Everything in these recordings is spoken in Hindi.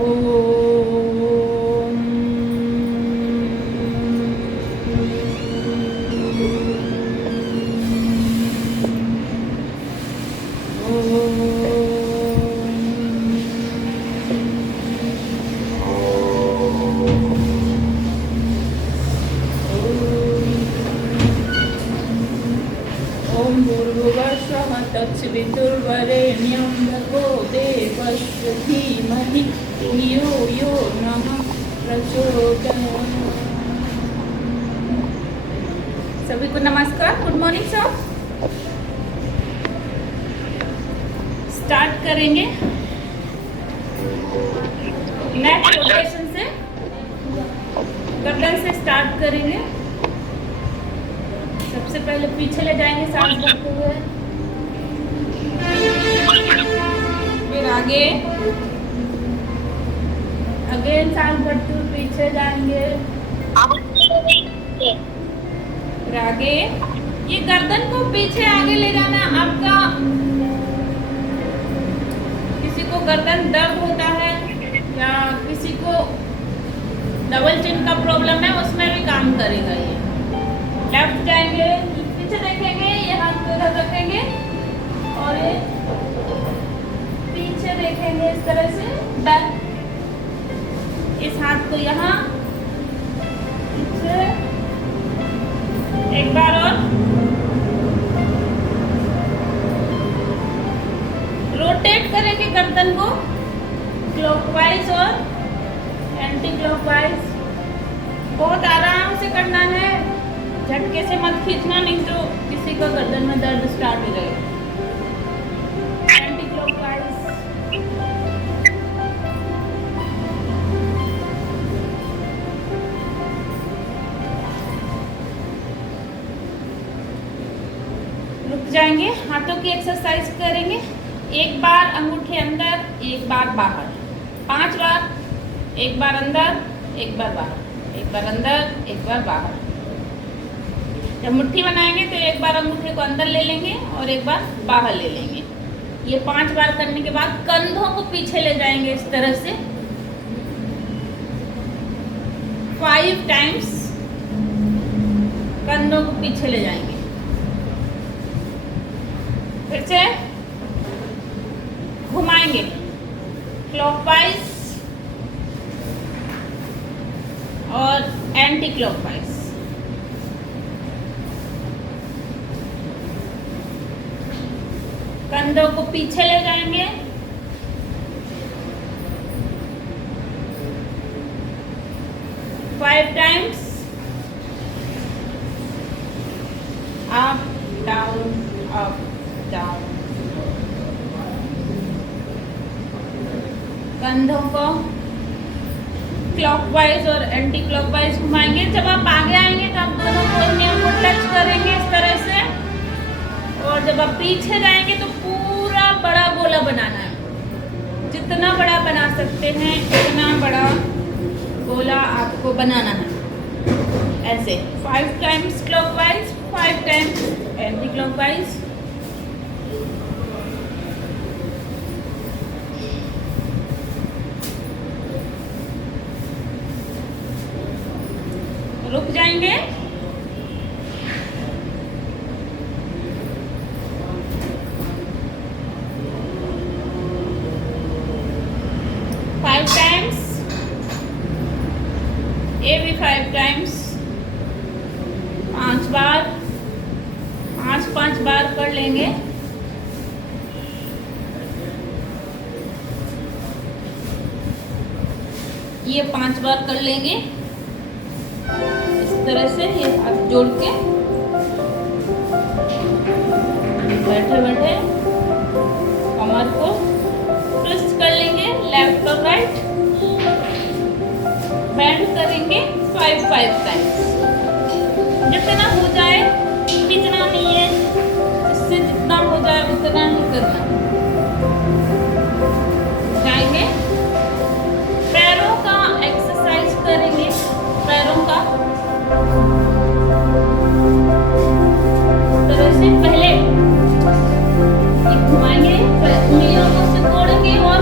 ओम ओम भूर्भुवस्वः तत्सवितुर्वरेण्यं भर्गो देवस्य धीमहि धियो यो नः प्रचोदयात्। सभी को नमस्कार, गुड मॉर्निंग सर। स्टार्ट करेंगे नेक रोटेशन से, गर्दन से स्टार्ट करेंगे। सबसे पहले पीछे ले जाएंगे सांस भरते हुए, फिर आगे अगेन सांस भरते हुए पीछे जाएंगे, फिर आगे। ये गर्दन को पीछे आगे ले जाना आपका। किसी को गर्दन दर्द होता है या किसी को डबल चिन का प्रॉब्लम है, उसमें भी काम करेगा ये। लेफ्ट जाएंगे, पीछे देखेंगे, ये हाथ को इधर रखेंगे और ये पीछे देखेंगे इस तरह से बैक। इस हाथ को यहाँ पीछे एक बार और रोटेट करेंगे गर्दन को क्लॉकवाइज और एंटी क्लॉकवाइज। बहुत आराम से करना है, झटके से मत खींचना, नहीं तो किसी का गर्दन में दर्द स्टार्ट हो जाएगा। Anti clockwise. रुक जाएंगे, हाथों की एक्सरसाइज करेंगे। एक बार अंगूठे अंदर, एक बार बाहर, 5 बार। एक बार अंदर, एक बार बाहर, एक बार अंदर, एक बार बाहर। जब मुट्ठी बनाएंगे तो एक बार अंगूठे को अंदर ले लेंगे और एक बार बाहर ले लेंगे। ये 5 बार करने के बाद कंधों को पीछे ले जाएंगे इस तरह से 5 टाइम्स। कंधों को पीछे ले जाएंगे। फिर से घुमाएंगे क्लॉकवाइज और एंटी क्लॉकवाइज। कंधों को पीछे ले जाएंगे, five times. Up down, up down. कंधों को क्लॉकवाइज और एंटी क्लॉकवाइज घुमाएंगे। जब आप आगे आएंगे तो आप दोनों कोहनियों को टच करेंगे इस तरह से, और जब आप पीछे जाएंगे तो पूरा बड़ा गोला बनाना है। जितना बड़ा बना सकते हैं उतना बड़ा गोला आपको बनाना है। ऐसे 5 times clockwise, 5 times anti clockwise. रुक जाएंगे। फाइव टाइम्स, ये भी 5 टाइम्स, 5 बार, 5 बार कर लेंगे। ये 5 बार कर लेंगे इस तरह से, ये हाथ जोड़ के बैठे बैठे कमर को ट्विस्ट कर लेंगे लेफ्ट और राइट। बैंड करेंगे 5 टाइम्स। जितना हो जाए, इतना नहीं है, इससे जितना हो जाए उतना ही करना। जाएंगे, पैरों का एक्सरसाइज करेंगे। पैरों का तरह से पहले घुमाएंगे, उंगलियों को सिकोड़ेंगे और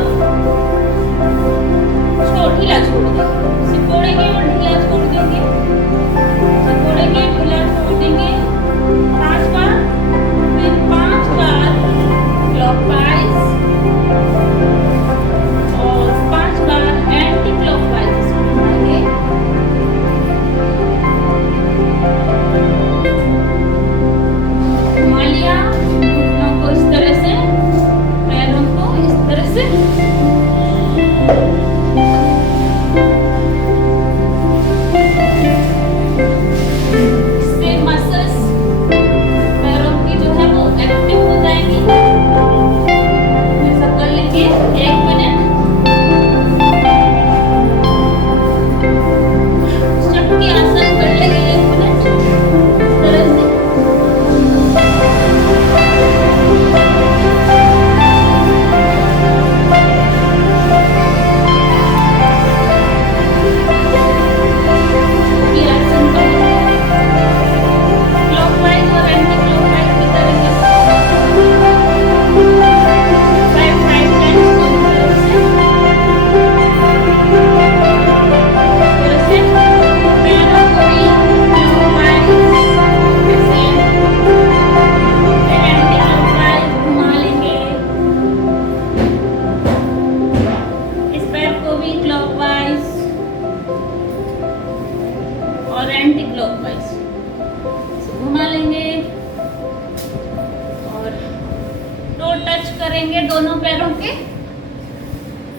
दोनों पैरों के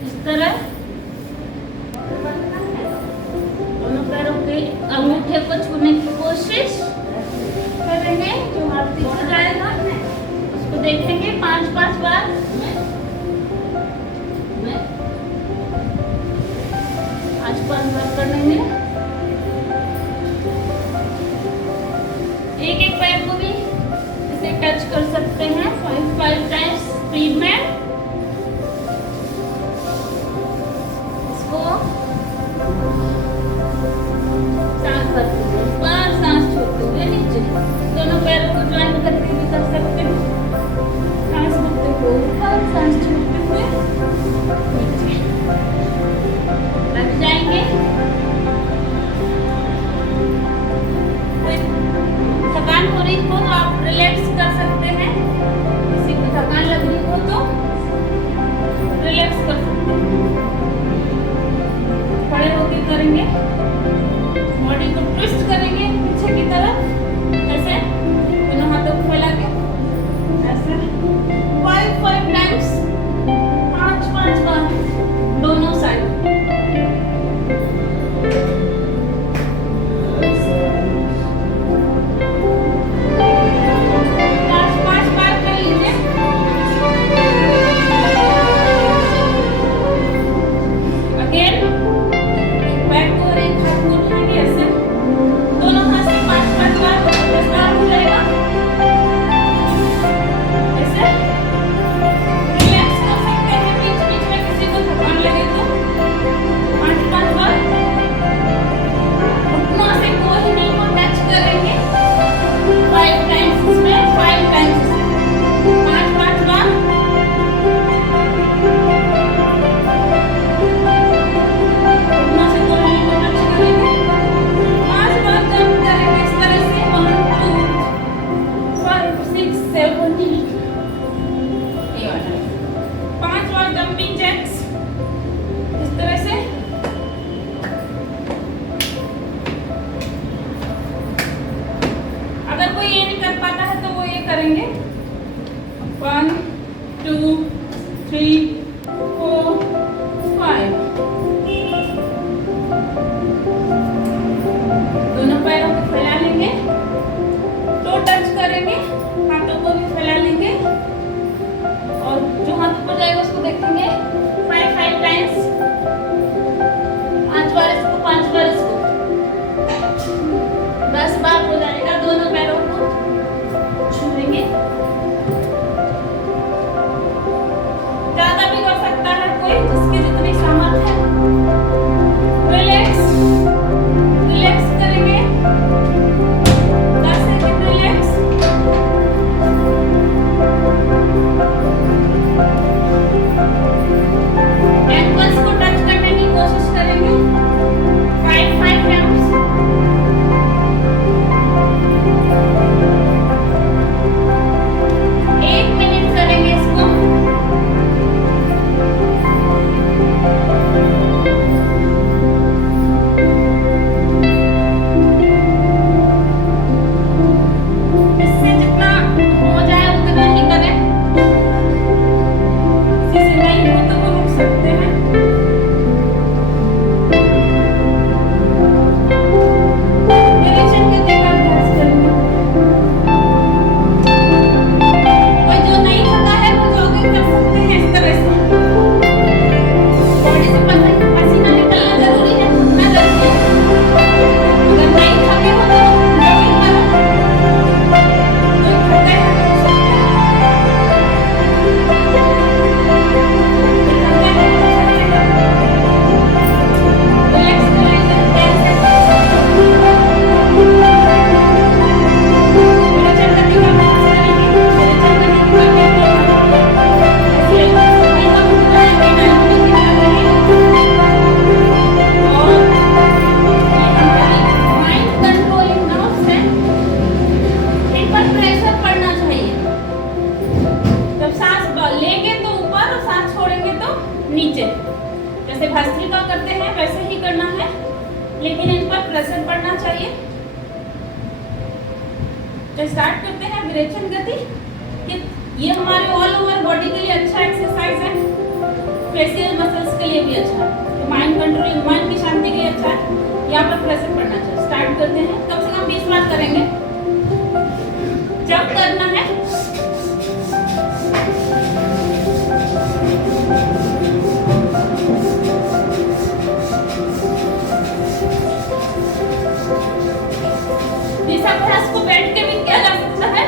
इस तरह, दोनों पैरों के अंगूठे को छूने की कोशिश करेंगे। जो हाथ पीछे जाएगा उसको देखेंगे 5-5 बार। आज 5 बार कर लेंगे। एक पैर को भी इसे टच कर सकते हैं 5 टाइम्स स्पीड में। इसको सांस भरते हुए ऊपर, सांस छोड़ते हुए नीचे। दोनों पैरों को ज्वाइन करके भी कर सकते हैं। सांस भरते हुए ऊपर, सांस छोड़ते हुए नीचे। लग जाएंगे। थकान हो रही हो तो आप रिलैक्स कर सकते हैं। किसी को थकान लग रही हो तो रिलैक्स कर सकते हैं। खड़े होकर करेंगे, बॉडी को ट्विस्ट करेंगे पीछे की तरफ, ऐसे दोनों हाथों को फैला के ऐसे 5 टाइम्स, 5 बार दोनों साइड। करेंगे 1 2 3 4 5। दोनों पैरों को फैला लेंगे, टो टच करेंगे, हाथों को भी फैला लेंगे और जो हाथ ऊपर जाएगा उसको देखेंगे 5 टाइम्स। 5 बार इसको, 5 बार इसको, 10 बार हो जाएगा। दोनों पैरों को छू लेंगे। ज्यादा भी कर सकता है कोई, जिसकी जितनी सामर्थ्य है। रिलैक्स रिलैक्स करेंगे, 10 सेकंड रिलैक्स। एंकल्स को टच करने की कोशिश करेंगे 5 टाइम्स। नीचे, जैसे भस्त्रिका करते हैं वैसे ही करना है, लेकिन इन पर प्रेशर पड़ना चाहिए। तो स्टार्ट करते हैं विरेचन गति। ये हमारे ऑल ओवर बॉडी के लिए अच्छा एक्सरसाइज है, फेशियल मसल्स के लिए भी अच्छा है, तो माइंड कंट्रोल, मन की शांति के लिए अच्छा है। यहाँ पर प्रेस पढ़ना चाहिए। स्टार्ट करते हैं, कम से कम 20 बार करेंगे। जब करना है इस अभ्यास को बैठ के भी किया जा सकता है।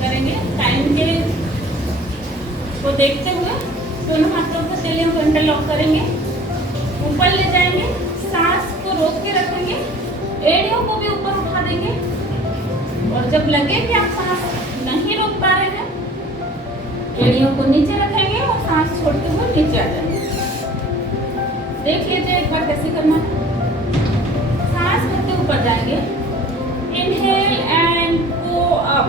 करेंगे टाइम के को देखते हुए। दोनों हाथों को तेलियों को इंटरलॉक करेंगे, ऊपर ले जाएंगे, सांस को रोक के रखेंगे, एड़ियों को भी ऊपर उठा देंगे और जब लगे कि आप सांस नहीं रोक पा रहे हैं, एड़ियों को नीचे रखेंगे और सांस छोड़ते हुए नीचे आ जाएंगे। देख लीजिए एक बार कैसे करना है। सांस करते ऊपर जाएंगे, इनहेल एंड गो अप,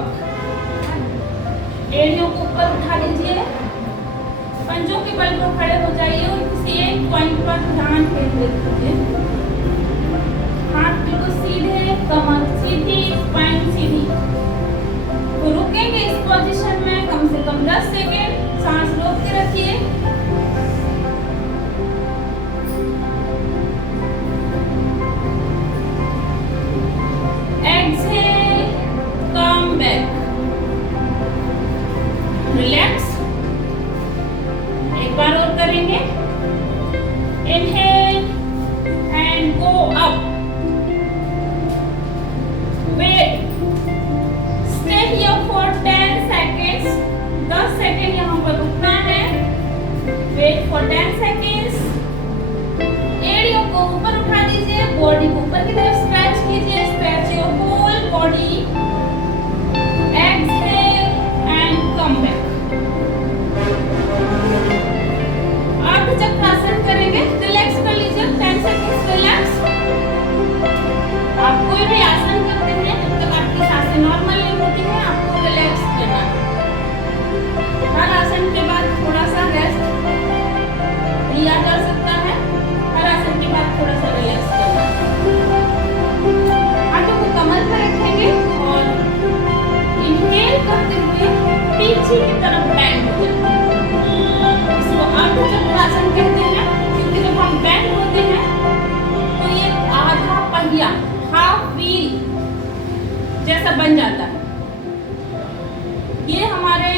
एड़ियों को ऊपर उठा लीजिए, पंजों के बल पर खड़े हो जाइए और किसी एक पॉइंट पर ध्यान केंद्रित करिए। हाथ बिल्कुल सीधे, कमर सीधी, स्पाइन सीधी। तो रुकेंगे इस पोजीशन में कम से कम 10 सेकेंड, सांस रोक के रखिए। Exhale, come back, relax. एक बार और करेंगे, inhale and go up, wait, stay here for 10 seconds, 10 second यहाँ पर रुकना है, वेट फॉर 10 सेकेंड्स। एड़ियों को ऊपर उठा दीजिए, बॉडी को ऊपर की तरफ स्ट्रेच कीजिए, stretch your whole body, exhale and come back. Chakrasana करेंगे, रिलैक्स कर लीजिए, 10 सेकंड्स रिलैक्स। आप कोई भी आसन करते हैं जब तक आपकी सांसें नॉर्मल नहीं होती हैं, आपको रिलैक्स करना है। हर आसन के बाद थोड़ा सा रेस्ट लिया जा सकता है, हर आसन के बाद थोड़ा सा रिलैक्स करना है। हाथों को कमर पर रखेंगे और इनहेल करते हुए पीछे की तरफ बैंड हो जाएंगे। चक्रासन कहते हैं क्योंकि जब हम बैंड होते हैं तो ये आधा पहिया, हाफ व्हील जैसा बन जाता है। ये हमारे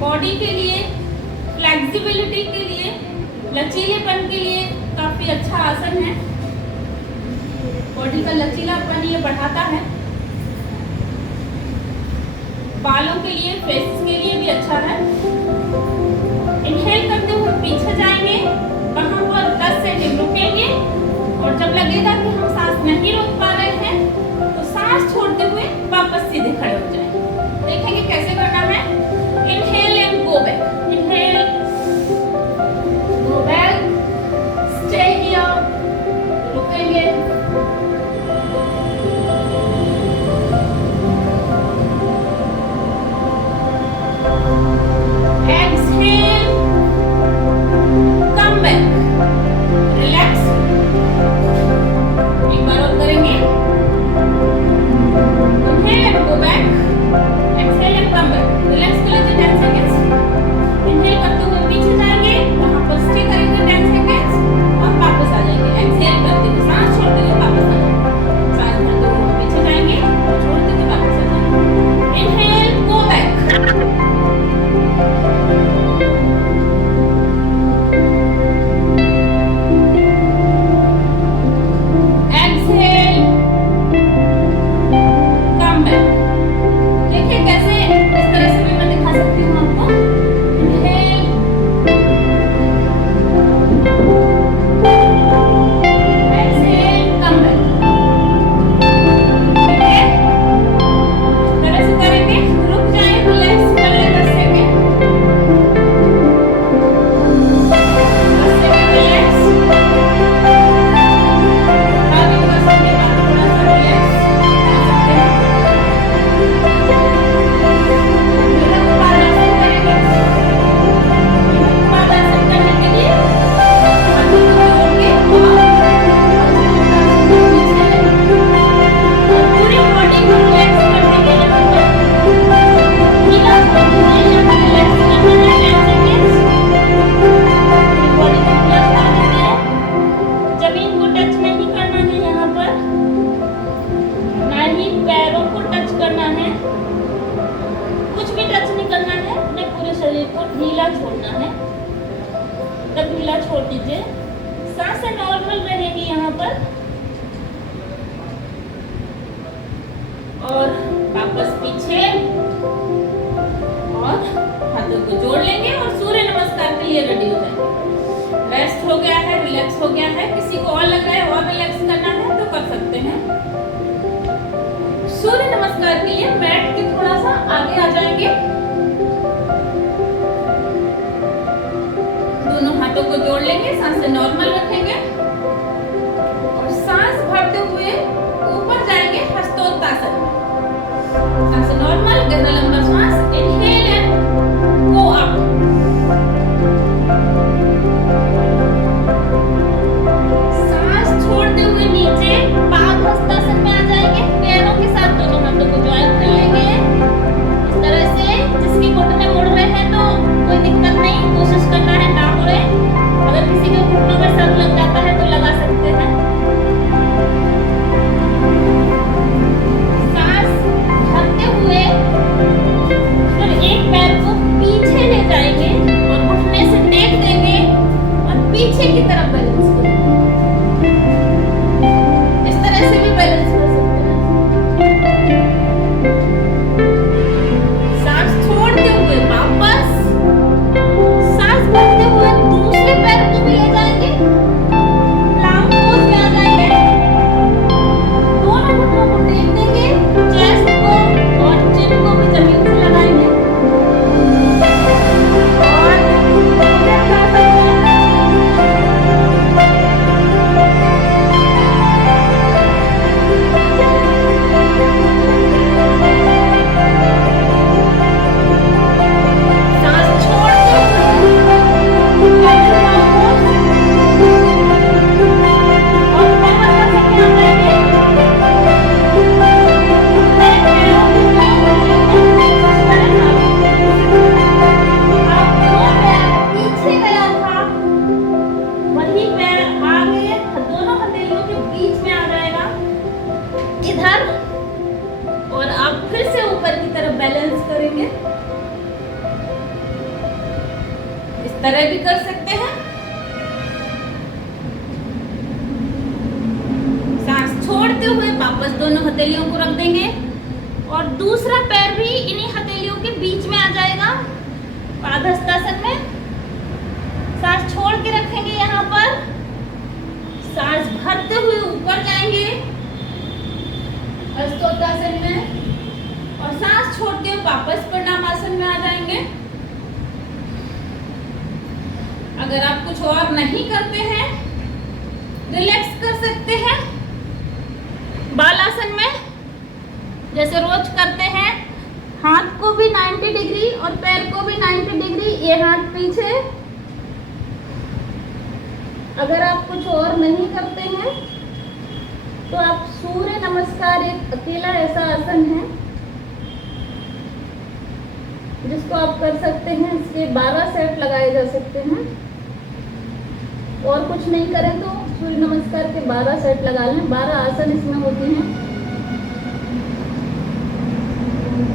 बॉडी के लिए, फ्लेक्सिबिलिटी के लिए, लचीलेपन के लिए काफी अच्छा आसन है। बॉडी का लचीलापन ये बढ़ाता है, बालों के लिए, फेस के लिए भी अच्छा है। इनहेल करते हुए पीछे जाएंगे, वहां पर और जब लगेगा कि हम सांस नहीं रोक पा रहे हैं तो सांस छोड़ते हुए वापस सीधे खड़े हो जाएं। देखेंगे कैसे करना है। Inhale and go back, inhale, go back, stay here, रुकेंगे, exhale, come back, relax, एक बार और करेंगे, inhale and go back, exhale and come back, relax कर लीजिए 10 seconds, inhale करते हुए पीछे जाएंगे, वहाँ पर stay करेंगे 10 seconds और वापस आ जाएंगे, exhale करते हुए सांस छोड़ते हुए वापस आ जाएंगे, सांस भरते हुए पीछे जाएंगे और छोड़ते हुए वापस आ जाएंगे, inhale, go back, ढीला छोड़ना है, तब ढीला छोड़ दीजिए। सांसें नॉर्मल रहेंगी यहाँ पर और वापस पीछे और हाथों को जोड़ लेंगे और सूर्य नमस्कार के लिए रेडी हो जाएंगे। रेस्ट हो गया है, रिलैक्स हो गया है। किसी को और लग रहा है और रिलैक्स करना है तो कर सकते हैं। सूर्य नमस्कार के लिए मैट के थोड़ा सा आगे आ जाएंगे, दोनों हाथों को जोड़ लेंगे, सांसें नॉर्मल रखेंगे और सांस भरते हुए ऊपर जाएंगे हस्तोत्तासन। सांसें नॉर्मल, गहरा लंबा सांस, इनहेल एंड गो अप, सांस छोड़ते हुए नीचे पाद हस्तासन में आ जाएंगे। पैरों के साथ दोनों हाथों को ज्वाइन कर लेंगे इस तरह से। जिसकी घुटने मुड़ रहे हैं तो कोई दिक्कत नहीं, कोशिश करना है ना मुड़े। अगर किसी के घुटनों में सर लग जाता है तो लगा सकते हैं। सांस भरते हुए फिर एक पैर को पीछे ले जाएंगे और घुटने से टेक देंगे और पीछे की तरफ बैलेंस करेंगे। इस तरह से भी बैलेंस कर सकते हैं। सांस छोड़ते हुए वापस, सांस भरते हुए दूसरे पैर को भी ले जाएंगे, प्लांक पोज में आ जाएंगे, दोनों घुटनों को टेक देंगे, चेस्ट को और चिन को भी जमीन से लगाएंगे और सांस छोड़ते हुए और पैर रखेंगे आ जाएंगे। आप जो पैर पीछे गया था वही पैर आगे दोनों हथेलियों के बीच में आ जाएगा इधर, और आप फिर से ऊपर की तरफ बैलेंस करेंगे। इस तरह भी कर सकते हैं। सांस छोड़ते हुए वापस दोनों हथेलियों को रख देंगे और दूसरा पैर भी इन्हीं हथेलियों के बीच में आ जाएगा पादहस्तासन में। सांस छोड़ के रखेंगे यहाँ पर, सांस भरते हुए ऊपर जाएंगे हस्तोत्तासन में, और सांस छोड़ते हुए वापस प्रणामासन में आ जाएंगे। अगर आप कुछ और नहीं करते हैं, रिलैक्स कर सकते हैं बालासन में, जैसे रोज करते हैं। हाथ को भी 90 डिग्री और पैर को भी 90 डिग्री, ये हाथ पीछे। अगर आप कुछ और नहीं करते हैं तो आप सूर्य नमस्कार, एक अकेला ऐसा आसन है जिसको आप कर सकते हैं। इसके 12 सेट लगाए जा सकते हैं, और कुछ नहीं करें तो सूर्य नमस्कार के 12 सेट लगा लें। 12 आसन इसमें होती हैं।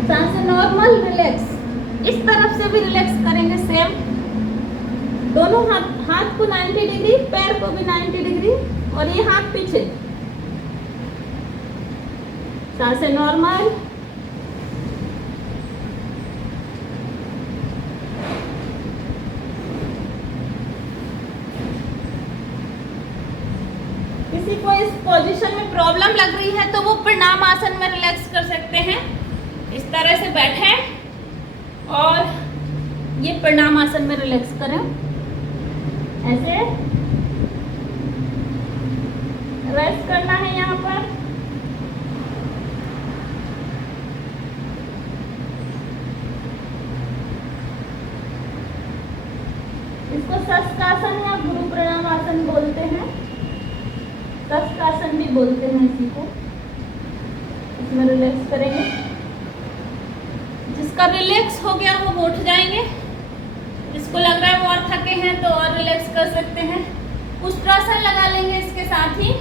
सांसें नॉर्मल रिलैक्स। इस तरफ से भी रिलैक्स करेंगे सेम। दोनों हाथ को 90 डिग्री, पैर को भी 90 डिग्री, और ये हाथ पीछे। सांसें नॉर्मल। किसी को इस पोजीशन में प्रॉब्लम लग रही है तो वो प्रणाम आसन में रिलैक्स कर सकते हैं। इस तरह से बैठें और ये प्रणाम आसन में रिलैक्स करें। ऐसे रेस्ट करना है यहाँ पर। इसको शस्त्रासन या गुरु प्रणाम आसन बोलते हैं। शस्त्रासन भी बोलते हैं इसी को। इसमें रिलैक्स करेंगे। जिसका रिलैक्स हो गया वो उठ जाएंगे। जिसको लग रहा है वो और थके हैं तो और रिलैक्स कर सकते हैं। उष्ट्रासन लगा लेंगे इसके साथ ही।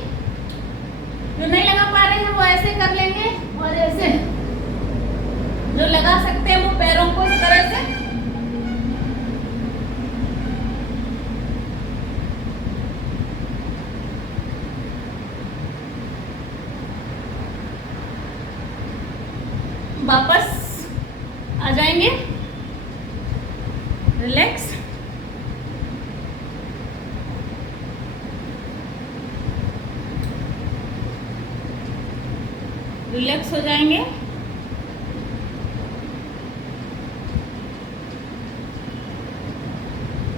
जो नहीं लगा पा रहे हैं वो ऐसे कर लेंगे, और ऐसे जो लगा सकते हैं वो पैरों को इस तरह से वापस आ जाएंगे। रिलैक्स। रिलैक्स हो जाएंगे।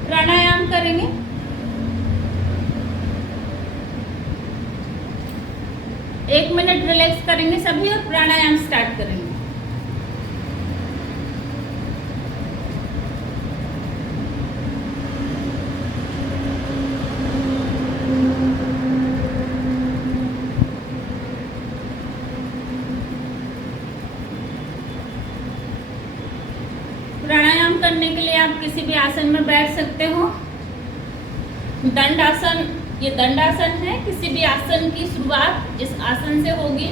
प्राणायाम करेंगे। एक मिनट रिलैक्स करेंगे सभी और प्राणायाम स्टार्ट करेंगे। प्राणायाम करने के लिए आप किसी भी आसन में बैठ सकते हो। दंडासन, ये दंडासन है। किसी भी आसन की शुरुआत इस आसन से होगी।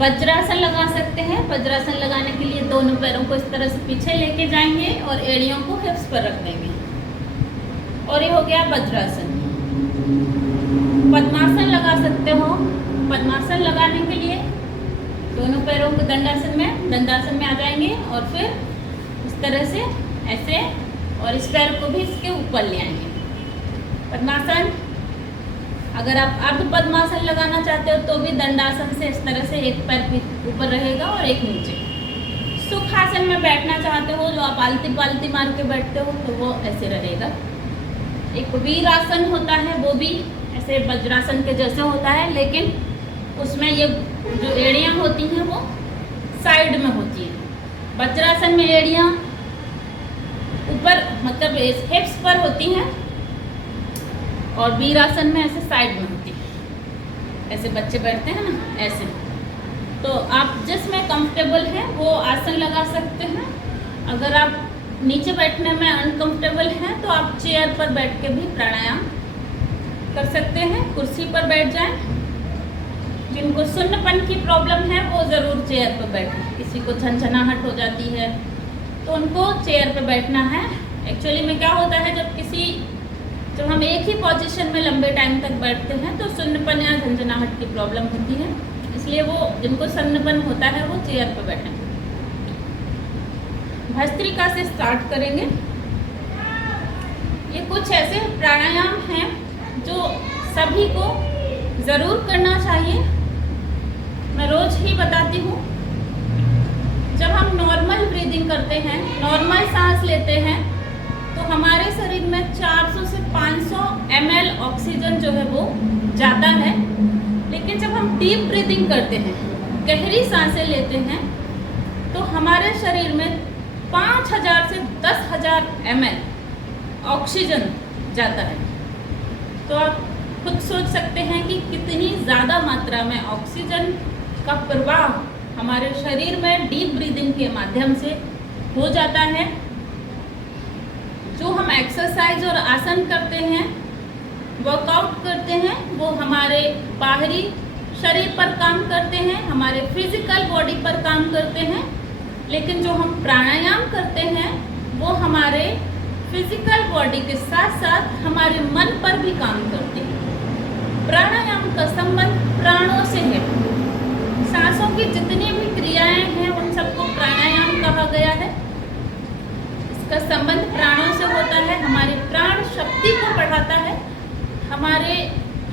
वज्रासन लगा सकते हैं। वज्रासन लगाने के लिए दोनों पैरों को इस तरह से पीछे लेके जाएंगे और एड़ियों को हिप्स पर रख देंगे, और ये हो गया वज्रासन। पद्मासन लगा सकते हो। पद्मासन लगाने के लिए दोनों पैरों को दंडासन में आ जाएंगे, और फिर इस तरह से ऐसे, और इस पैर को भी इसके ऊपर ले आएंगे। पद्मासन। अगर आप अर्ध पद्मासन लगाना चाहते हो तो भी दंडासन से इस तरह से एक पैर ऊपर रहेगा और एक नीचे। सुखासन में बैठना चाहते हो, जो आप आलती पालती मार के बैठते हो, तो वो ऐसे रहेगा। एक वीरासन होता है, वो भी ऐसे वज्रासन के जैसे होता है, लेकिन उसमें ये जो एड़ियाँ होती हैं वो साइड में होती हैं। वज्रासन में एड़ियाँ ऊपर, मतलब हिप्स पर होती हैं, और वीरासन में ऐसे साइड में होती है। ऐसे बच्चे बैठते हैं ना, ऐसे। तो आप जिसमें कंफर्टेबल हैं वो आसन लगा सकते हैं। अगर आप नीचे बैठने में अनकंफर्टेबल हैं तो आप चेयर पर बैठ के भी प्राणायाम कर सकते हैं। कुर्सी पर बैठ जाएं। जिनको सुन्नपन की प्रॉब्लम है वो ज़रूर चेयर पर बैठें। किसी को झनझनाहट हो जाती है तो उनको चेयर पर बैठना है। एक्चुअली में क्या होता है, जब हम एक ही पोजीशन में लंबे टाइम तक बैठते हैं तो सुन्नपन या झंझनाहट की प्रॉब्लम होती है। इसलिए वो जिनको सुन्नपन होता है वो चेयर पर बैठें। भस्त्रिका से स्टार्ट करेंगे। ये कुछ ऐसे प्राणायाम हैं जो सभी को ज़रूर करना चाहिए। मैं रोज ही बताती हूँ। जब हम नॉर्मल ब्रीदिंग करते हैं, नॉर्मल सांस लेते हैं, तो हमारे शरीर में 400 से 500 ml ऑक्सीजन जो है वो जाता है। लेकिन जब हम डीप ब्रीदिंग करते हैं, गहरी सांसें लेते हैं, तो हमारे शरीर में 5000 से 10,000 ml ऑक्सीजन जाता है। तो आप खुद सोच सकते हैं कि कितनी ज़्यादा मात्रा में ऑक्सीजन का प्रवाह हमारे शरीर में डीप ब्रीदिंग के माध्यम से हो जाता है। जो हम एक्सरसाइज और आसन करते हैं, वर्कआउट करते हैं, वो हमारे बाहरी शरीर पर काम करते हैं, हमारे फिजिकल बॉडी पर काम करते हैं। लेकिन जो हम प्राणायाम करते हैं वो हमारे फिजिकल बॉडी के साथ साथ हमारे मन पर भी काम करते हैं। प्राणायाम का संबंध प्राणों से है। सांसों की जितनी भी क्रियाएं हैं उन सबको प्राणायाम कहा गया है। इसका संबंध प्राणों से होता है, हमारे प्राण शक्ति को बढ़ाता है। हमारे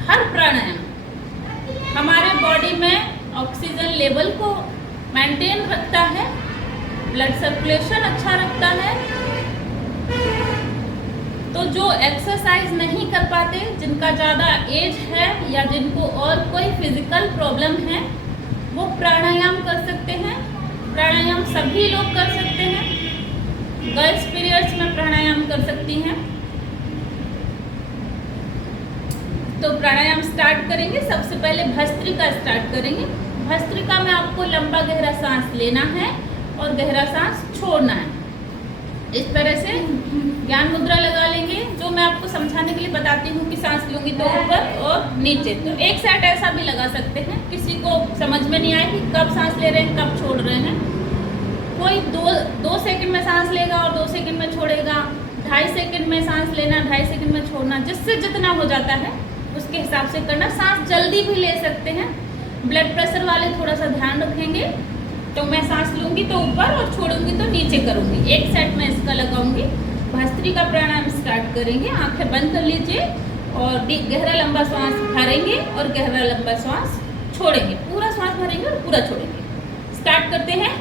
हर प्राणायाम हमारे बॉडी में ऑक्सीजन लेवल को मेंटेन रखता है, ब्लड सर्कुलेशन अच्छा रखता है। तो जो एक्सरसाइज नहीं कर पाते, जिनका ज़्यादा एज है या जिनको और कोई फिजिकल प्रॉब्लम है, वो प्राणायाम कर सकते हैं। प्राणायाम सभी लोग कर सकते हैं। गर्ल्स पीरियड्स में प्राणायाम कर सकती हैं। तो प्राणायाम स्टार्ट करेंगे। सबसे पहले भस्त्रिका स्टार्ट करेंगे। भस्त्रिका में आपको लंबा गहरा सांस लेना है और गहरा सांस छोड़ना है। इस तरह से ज्ञान मुद्रा लगा लेंगे, जो मैं आपको समझाने के लिए बताती हूँ कि सांस लूंगी तो ऊपर और नीचे। तो एक साइड ऐसा भी लगा सकते हैं। किसी को समझ में नहीं आए कि कब सांस ले रहे हैं, कब छोड़ रहे हैं। कोई दो सेकंड में सांस लेगा और 2 सेकंड में छोड़ेगा। 2.5 सेकंड में सांस लेना, 2.5 सेकंड में छोड़ना, जिससे जितना हो जाता है उसके हिसाब से करना। सांस जल्दी भी ले सकते हैं। ब्लड प्रेशर वाले थोड़ा सा ध्यान रखेंगे। तो मैं सांस लूंगी तो ऊपर और छोड़ूंगी तो नीचे करूंगी। एक सेट में इसका लगाऊंगी। भस्त्रिका प्राणायाम स्टार्ट करेंगे। आंखें बंद कर लीजिए और गहरा लंबा श्वास भरेंगे और गहरा लंबा श्वास छोड़ेंगे। पूरा श्वास भरेंगे और पूरा छोड़ेंगे। स्टार्ट करते हैं।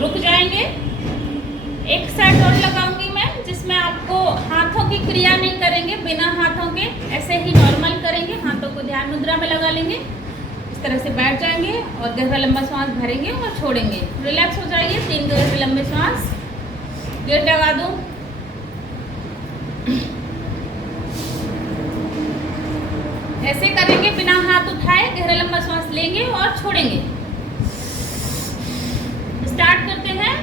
रुक जाएंगे। एक सेट और लगाऊंगी मैं, जिसमें आपको हाथों की क्रिया नहीं करेंगे, बिना हाथों के ऐसे ही नॉर्मल करेंगे। हाथों को ध्यान मुद्रा में लगा लेंगे। इस तरह से बैठ जाएंगे और गहरा लंबा श्वास भरेंगे और छोड़ेंगे। रिलैक्स हो जाइए। 3 गहरे लंबे श्वास। गेट लगा दूं। ऐसे करेंगे, बिना हाथ उठाए गहरा लंबा श्वास लेंगे और छोड़ेंगे। स्टार्ट करते हैं।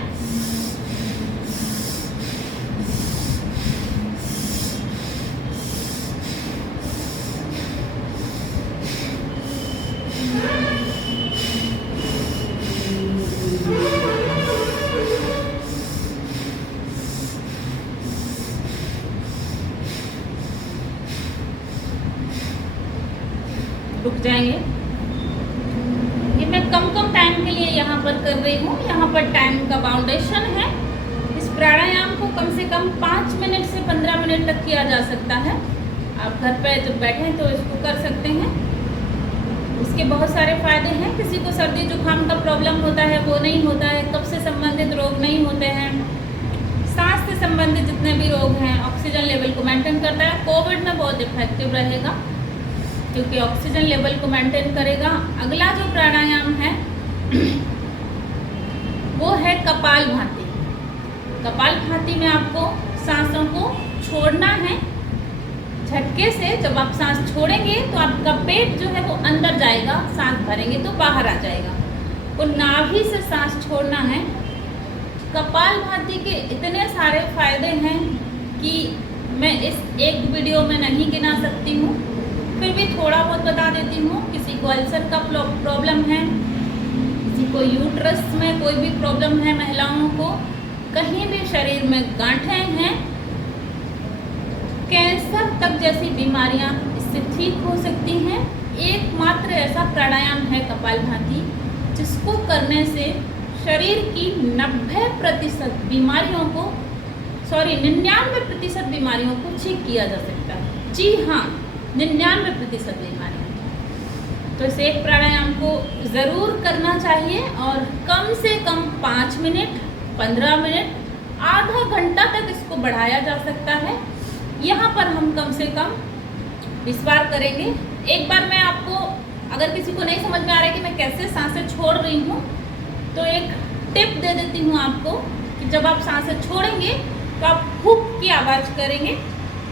रुक जाएंगे। ये मैं कम टाइम के लिए यहाँ पर कर रही हूँ। यहाँ पर टाइम का बाउंडेशन है। इस प्राणायाम को कम से कम 5 मिनट से 15 मिनट तक किया जा सकता है। आप घर पे जब बैठें तो इसको कर सकते हैं। इसके बहुत सारे फायदे हैं। किसी को सर्दी जुकाम का प्रॉब्लम होता है वो नहीं होता है। कब्ज से संबंधित रोग नहीं होते हैं। सांस से संबंधित जितने भी रोग हैं, ऑक्सीजन लेवल को मेंटेन करता है। कोविड में बहुत इफेक्टिव रहेगा क्योंकि ऑक्सीजन लेवल को मेंटेन करेगा। अगला जो प्राणायाम है वो है कपालभाति। कपालभाति में आपको सांसों को छोड़ना है। झटके से जब आप सांस छोड़ेंगे तो आपका पेट जो है वो अंदर जाएगा, सांस भरेंगे तो बाहर आ जाएगा। वो नाभि से सांस छोड़ना है। कपालभाति के इतने सारे फायदे हैं कि मैं इस एक वीडियो में नहीं गिना सकती हूँ, फिर भी थोड़ा बहुत बता देती हूँ। किसी को अल्सर का प्रॉब्लम है, किसी को यूट्रस में कोई भी प्रॉब्लम है, महिलाओं को कहीं भी शरीर में गांठें हैं, कैंसर तक जैसी बीमारियां इससे ठीक हो सकती हैं। एकमात्र ऐसा प्राणायाम है कपालभाति जिसको करने से शरीर की 99% बीमारियों को 99% बीमारियों को ठीक किया जा सकता है। जी हाँ, 99% बीमारियां। तो इस एक प्राणायाम को ज़रूर करना चाहिए और कम से कम 5 मिनट, 15 मिनट, आधा घंटा तक इसको बढ़ाया जा सकता है। यहाँ पर हम कम से कम 20 बार करेंगे। एक बार मैं आपको, अगर किसी को नहीं समझ में आ रहा है कि मैं कैसे सांसें छोड़ रही हूँ, तो एक टिप दे देती हूँ आपको कि जब आप सांसें छोड़ेंगे तो आप हुक की आवाज़ करेंगे,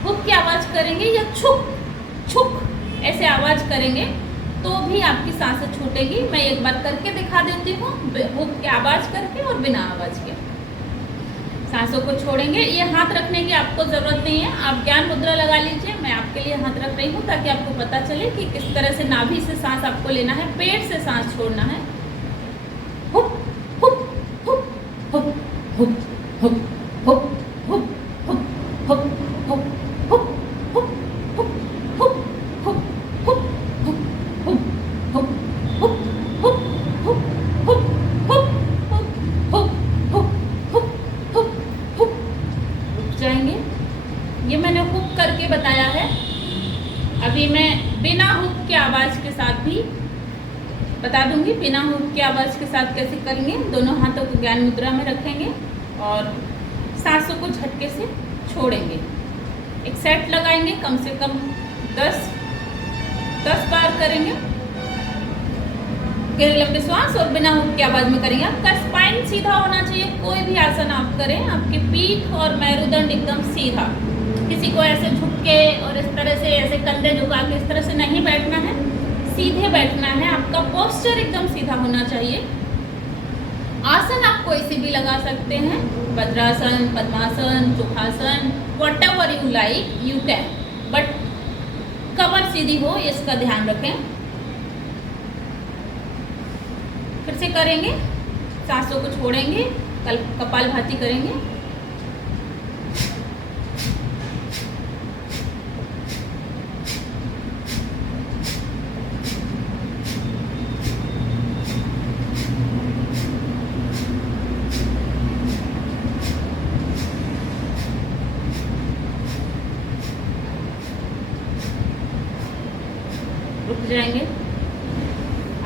हुक की आवाज़ करेंगे या छुक छुक ऐसे आवाज़ करेंगे तो भी आपकी सांसें छूटेगी। मैं एक बार करके दिखा देती हूँ, हुक की आवाज़ करके और बिना आवाज़ के सांसों को छोड़ेंगे। ये हाथ रखने की आपको ज़रूरत नहीं है, आप ज्ञान मुद्रा लगा लीजिए। मैं आपके लिए हाथ रख रही हूँ ताकि आपको पता चले कि किस तरह से नाभि से सांस आपको लेना है, पेट से सांस छोड़ना है। Hook hook hook hook hook hook hook hook hook hook hook hook hook hook hook hook hook hook hook जाएंगे। ये मैंने हुक करके बताया है। अभी मैं बिना हुक की आवाज़ के साथ भी बता दूंगी, बिना हुक की आवाज़ के साथ कैसे करेंगे। दोनों हाथों को ज्ञान मुद्रा में रखेंगे और सांसों को झटके से छोड़ेंगे। एक सेट लगाएंगे, कम से कम 10 बार करेंगे। गहरे लंबे श्वास और बिना हुक की आवाज़ में करेंगे। आपका स्पाइन सीधा होना चाहिए। कोई भी आसन आप करें, आपकी पीठ और मेरुदंड एकदम सीधा। किसी को ऐसे झुक के और इस तरह से ऐसे कंधे झुका के इस तरह से नहीं बैठना है, सीधे बैठना है। आपका पोस्चर एकदम सीधा होना चाहिए। आसन आप कोई सी भी लगा सकते हैं, vajrasana, padmasana, sukhasana, whatever you like you can, but कमर सीधी हो, इसका ध्यान रखें। फिर से करेंगे, सांसों को छोड़ेंगे, कपालभाति करेंगे। रुक जाएंगे।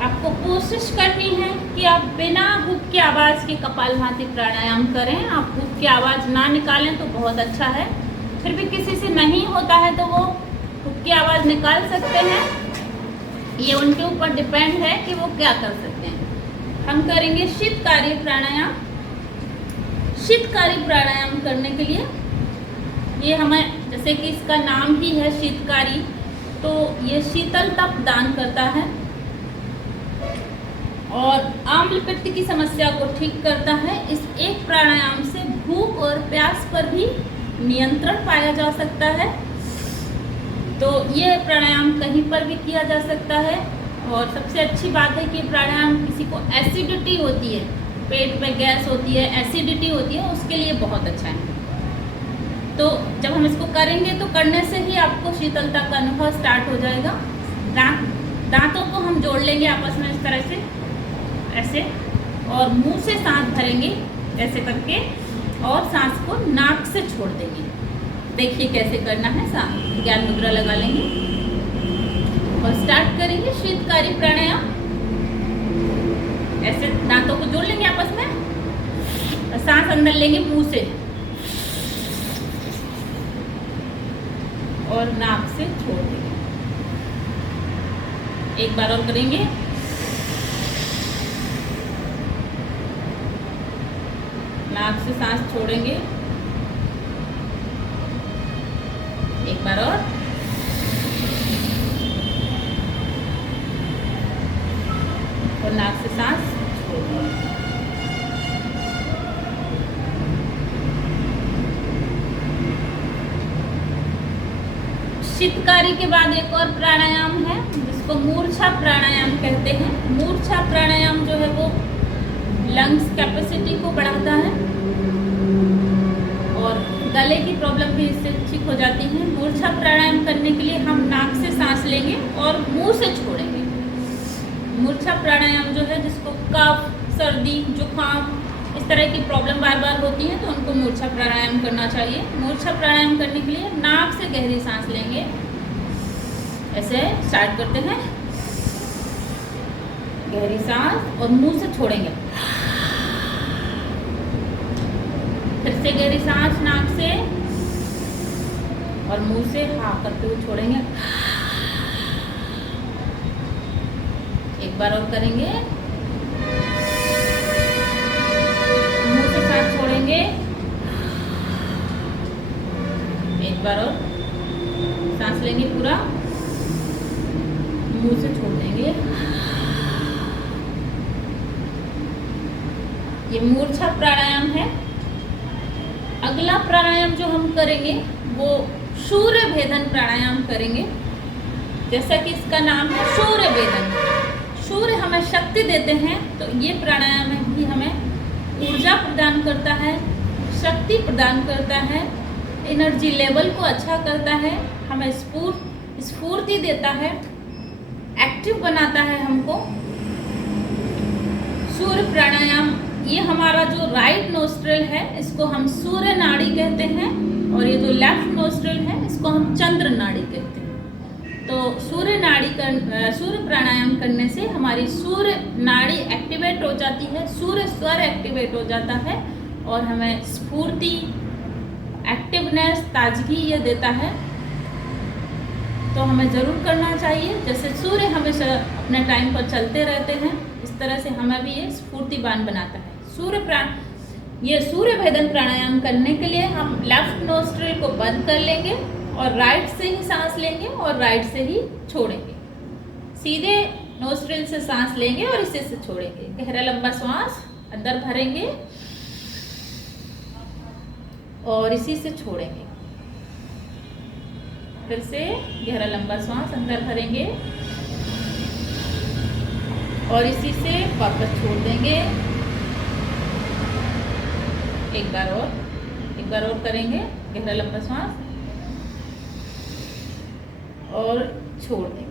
आपको कोशिश करनी है कि आप बिना हुक की आवाज़ के कपालभाति प्राणायाम करें। आप हुक की आवाज़ ना निकालें तो बहुत अच्छा है। फिर भी किसी से नहीं होता है तो वो हुक की आवाज़ निकाल सकते हैं। ये उनके ऊपर डिपेंड है कि वो क्या कर सकते हैं। हम करेंगे शीतकारी प्राणायाम। शीतकारी प्राणायाम करने के लिए ये हमें, जैसे कि इसका नाम ही है शीतकारी, तो ये शीतलता प्रदान करता है और आम्ल पित्त की समस्या को ठीक करता है। इस एक प्राणायाम से भूख और प्यास पर भी नियंत्रण पाया जा सकता है। तो ये प्राणायाम कहीं पर भी किया जा सकता है। और सबसे अच्छी बात है कि प्राणायाम किसी को एसिडिटी होती है, पेट में गैस होती है, एसिडिटी होती है, उसके लिए बहुत अच्छा है। तो जब हम इसको करेंगे तो करने से ही आपको शीतलता का अनुभव स्टार्ट हो जाएगा। दांतों को हम जोड़ लेंगे आपस में इस तरह से, ऐसे, और मुंह से सांस भरेंगे ऐसे करके और सांस को नाक से छोड़ देंगे। देखिए कैसे करना है। सांस ज्ञान मुद्रा लगा लेंगे और स्टार्ट करेंगे शीतकारी प्राणायाम। ऐसे दांतों को जोड़ लेंगे आपस में और सांस अंदर लेंगे मुंह से और नाक से छोड़ देंगे। एक बार और करेंगे। नाक से सांस छोड़ेंगे, एक बार और, नाक से सांस छोड़ेंगे। चित्तकारी के बाद एक और प्राणायाम है जिसको मूर्छा प्राणायाम कहते हैं। मूर्छा प्राणायाम जो है वो लंग्स कैपेसिटी को बढ़ाता है और गले की प्रॉब्लम भी इससे ठीक हो जाती है। मूर्छा प्राणायाम करने के लिए हम नाक से सांस लेंगे और मुंह से छोड़ेंगे। मूर्छा प्राणायाम जो है जिसको कफ, सर्दी, जुकाम इस तरह की प्रॉब्लम बार बार होती है तो उनको मूर्छा प्राणायाम करना चाहिए। मूर्छा प्राणायाम करने के लिए नाक से गहरी सांस लेंगे। ऐसे स्टार्ट करते हैं, गहरी सांस और मुंह से छोड़ेंगे। फिर से गहरी सांस नाक से और मुंह से हाँ करते हुए छोड़ेंगे। एक बार और करेंगे, मुंह से सांस छोड़ेंगे। एक बार और सांस लेंगे, पूरा मुंह से छोड़ देंगे। ये मूर्छा प्राणायाम है। अगला प्राणायाम जो हम करेंगे वो सूर्य भेदन प्राणायाम करेंगे। जैसा कि इसका नाम है सूर्य भेदन। सूर्य हमें शक्ति देते हैं तो ये प्राणायाम भी हमें ऊर्जा प्रदान करता है, शक्ति प्रदान करता है, एनर्जी लेवल को अच्छा करता है, हमें स्फूर्ति देता है, एक्टिव बनाता है हमको। सूर्य प्राणायाम, ये हमारा जो राइट नोस्ट्रल है इसको हम सूर्य नाड़ी कहते हैं और ये जो लेफ्ट नोस्ट्रल है इसको हम चंद्र नाड़ी कहते हैं। तो सूर्य प्राणायाम करने से हमारी सूर्य नाड़ी एक्टिवेट हो जाती है, सूर्य स्वर एक्टिवेट हो जाता है और हमें स्फूर्ति, एक्टिवनेस, ताजगी ये देता है। तो हमें ज़रूर करना चाहिए। जैसे सूर्य हमेशा अपने टाइम पर चलते रहते हैं इस तरह से हमें भी ये स्फूर्तिवान बनाता है। ये सूर्य भेदन प्राणायाम करने के लिए हम लेफ्ट नोस्ट्रिल को बंद कर लेंगे और राइट से ही सांस लेंगे और राइट से ही छोड़ेंगे। सीधे नोस्ट्रिल से सांस लेंगे और इसी से छोड़ेंगे। गहरा लंबा श्वास अंदर भरेंगे और इसी से छोड़ेंगे। फिर से गहरा लंबा श्वास अंदर भरेंगे और इसी से वापस छोड़ देंगे। एक बार और करेंगे। गहरा लंबा श्वास और छोड़ देंगे।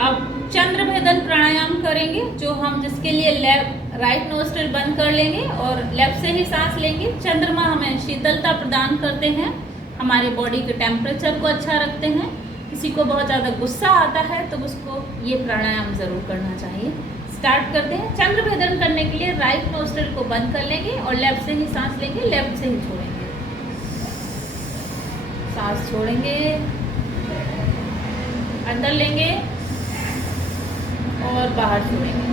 अब चंद्र भेदन प्राणायाम करेंगे जो हम जिसके लिए राइट नोस्ट्रिल बंद कर लेंगे और लेफ्ट से ही सांस लेंगे। चंद्रमा हमें शीतलता प्रदान करते हैं, हमारे बॉडी के टेम्परेचर को अच्छा रखते हैं। किसी को बहुत ज़्यादा गुस्सा आता है तो उसको ये प्राणायाम ज़रूर करना चाहिए। स्टार्ट करते हैं। चंद्र भेदन करने के लिए राइट नोस्ट्रिल को बंद कर लेंगे और लेफ्ट से ही सांस लेंगे, लेफ्ट से ही छोड़ेंगे। सांस छोड़ेंगे, अंदर लेंगे और बाहर छोड़ेंगे।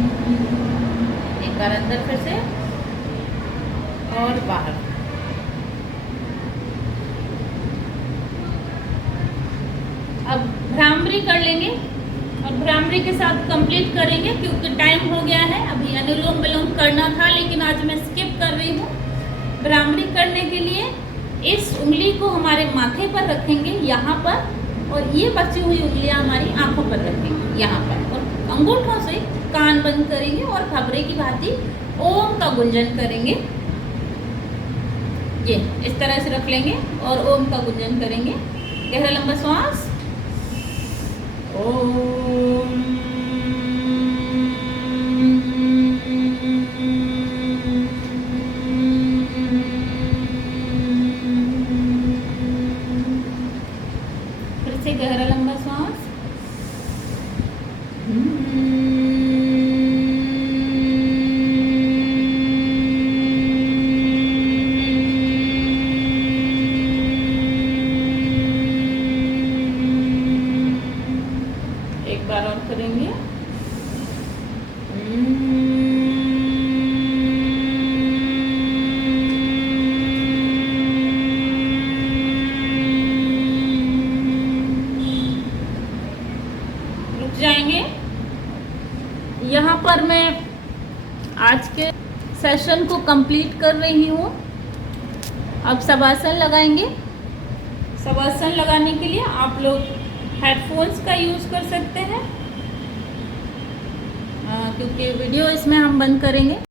एक बार अंदर फिर से और बाहर। अब भ्रामरी कर लेंगे और भ्रामरी के साथ कंप्लीट करेंगे क्योंकि टाइम हो गया है। अभी अनुलोम विलोम करना था लेकिन आज मैं स्किप कर रही हूँ। भ्रामरी करने के लिए इस उंगली को हमारे माथे पर रखेंगे यहाँ पर और ये बची हुई उंगलियाँ हमारी आंखों पर रखेंगे यहाँ पर और अंगूठों से कान बंद करेंगे और खबरे की भांति ओम का गुंजन करेंगे। ये इस तरह से रख लेंगे और ओम का गुंजन करेंगे। गहरा लंबा श्वास। ओम फिर से गहरा लंबा श्वास। एक बार और करेंगे। रुक जाएंगे। यहाँ पर मैं आज के सेशन को कंप्लीट कर रही हूँ। अब शवासन लगाएंगे। शवासन लगाने के लिए आप लोग हेडफोन्स का यूज़ कर सकते हैं, क्योंकि वीडियो इसमें हम बंद करेंगे।